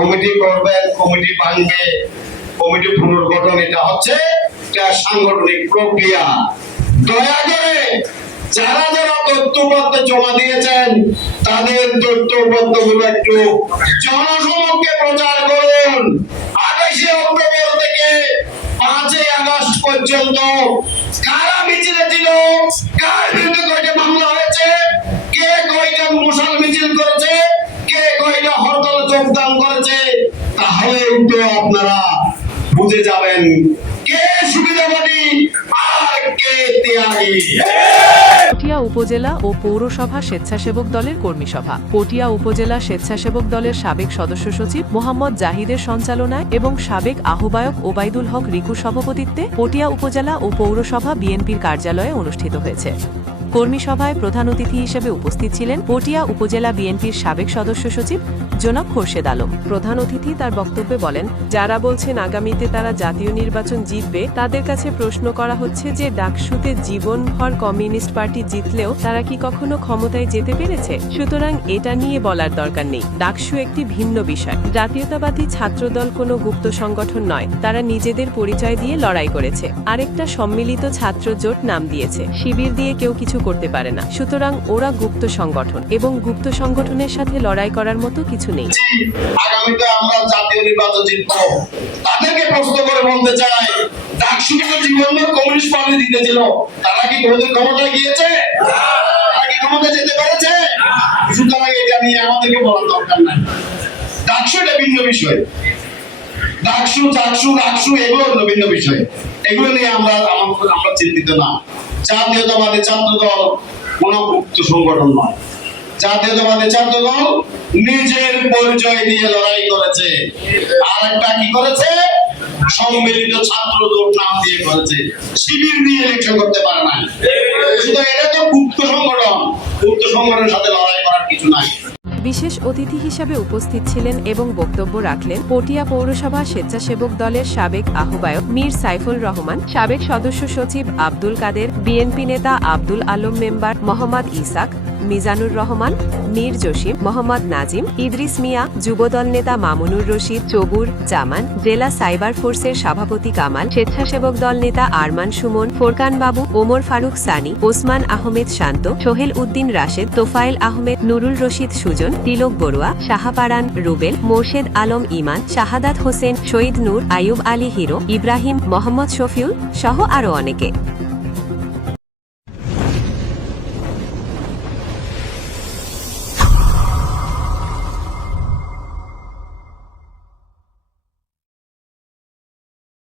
Committee করবেন committee ভাঙবে, committee পুনর্গঠন এটা হচ্ছে একটা সাংগঠনিক প্রক্রিয়া। দয়া করে যারা যারা তথ্যপত্র জমা দিয়েছেন, তাদের তথ্যপত্রগুলো একটু জনসমক্ষে প্রচার করুন। আঠাশে অক্টোবর থেকে পাঁচই আগস্ট পর্যন্ত কারা মিছিলে ছিল, কার বিরুদ্ধে কয়টা মামলা হয়েছে, কে কয়টা মশাল মিছিল করেছে, কে কয়টা হরতালে যোগদান কিন্তু আপনারা বুঝে যাবেন কে সুবিধাবাদী আর কে ত্যাগী পটিয়া উপজেলা ও পৌরসভা স্বেচ্ছাসেবক দলের কর্মী সভা। পটিয়া উপজেলা স্বেচ্ছাসেবক দলের সাবেক সদস্য সচিব মোহাম্মদ জাহিদের সঞ্চালনায় এবং সাবেক আহ্বায়ক ওবায়দুল হক রিকুর সভাপতিত্বে পটিয়া উপজেলা ও পৌরসভা বিএনপির কার্যালয়ে অনুষ্ঠিত হয়েছে। কর্মী সভায় প্রধান অতিথি হিসেবে উপস্থিত ছিলেন পটিয়া উপজেলা বিএনপির সাবেক সদস্য সচিব জনাব খোরশেদ আলম। প্রধান অতিথি তার বক্তব্যে বলেন, যারা বলছেন আগামীতে তারা জাতীয় নির্বাচন জিতবে, তাদের কাছে প্রশ্ন করা হচ্ছে যে ডাকসুতে জীবনভর কমিউনিস্ট পার্টি জিতলেও তারা কি কখনো ক্ষমতায় যেতে পেরেছে? সুতরাং এটা নিয়ে বলার দরকার নেই। ডাকসু একটি ভিন্ন বিষয়। জাতীয়তাবাদী ছাত্রদল কোনো গুপ্ত সংগঠন নয়। তারা নিজেদের পরিচয় দিয়ে লড়াই করেছে। আরেকটা সম্মিলিত ছাত্র জোট নাম দিয়েছে। শিবির দিয়ে কেউ কিছু করতে পারে না। সুতরাং ওরা গুপ্ত সংগঠন এবং গুপ্ত সংগঠনের সাথে লড়াই করার মতো কিছু নেই। আগামীতে আমরা জাতীয় নির্বাচন জিতবো। তাদেরকে প্রশ্ন করে বলতে চাই ডাকসুকে জীবন কমিউনিস্ট পার্টি দিতেছিল তারা কি কোনোদিন ক্ষমতায় গিয়েছে? তারা কি ক্ষমতায় যেতে পেরেছে? সুতরাং এটা নিয়ে আমাদেরকে দরকার নাই। ডাকসু এটা ভিন্ন বিষয়। ডাকসু, চাকসু, ডাকসু, এগুলো হলো ভিন্ন বিষয়। এগুলো নিয়ে আমরা আমরা চিন্তিত না। জাতীয়তাবাদী ছাত্র দল কোন গুপ্ত সংগঠন নয়। জাতীয়তাবাদী ছাত্র দল নিজের পরিচয় দিয়ে লড়াই করেছে। আর একটা কি করেছে? সম্মিলিত ছাত্র জোট নাম দিয়ে করেছে। শিবির দিয়ে ইলেকশন করতে পারে না শুধু এটা তো গুপ্ত সংগঠন। গুপ্ত সংগঠনের সাথে লড়াই করার কিছু নাই। বিশেষ অতিথি হিসাবে উপস্থিত ছিলেন এবং বক্তব্য রাখলেন পটিয়া পৌরসভা স্বেচ্ছাসেবক দলের সাবেক আহ্বায়ক মীর সাইফুল রহমান, সাবেক সদস্য সচিব আব্দুল কাদের, বিএনপি নেতা আব্দুল আলম মেম্বার মোহাম্মদ ইসাক মিজানুর রহমান, মীর জসিম, মোহাম্মদ নাজিম, ইদ্রিস মিয়া, যুবদল নেতা মামুনুর রশিদ, চবুর জামান, জেলা সাইবার ফোর্সের সভাপতি কামাল, স্বেচ্ছাসেবক দল নেতা আরমান সুমন, ফোরকান বাবু, ওমর ফারুক সানি, ওসমান আহমেদ শান্ত, সোহেল উদ্দিন রাশেদ, তোফায়েল আহমেদ, নুরুল রশিদ সুজন, তিলক বড়ুয়া শাহাপারান রুবেল, মোর্শেদ আলম ইমান, শাহাদাত হোসেন, শহীদ নূর আয়ুব আলী হিরো, ইব্রাহিম, মোহাম্মদ শফিউল সহ আরও অনেকে।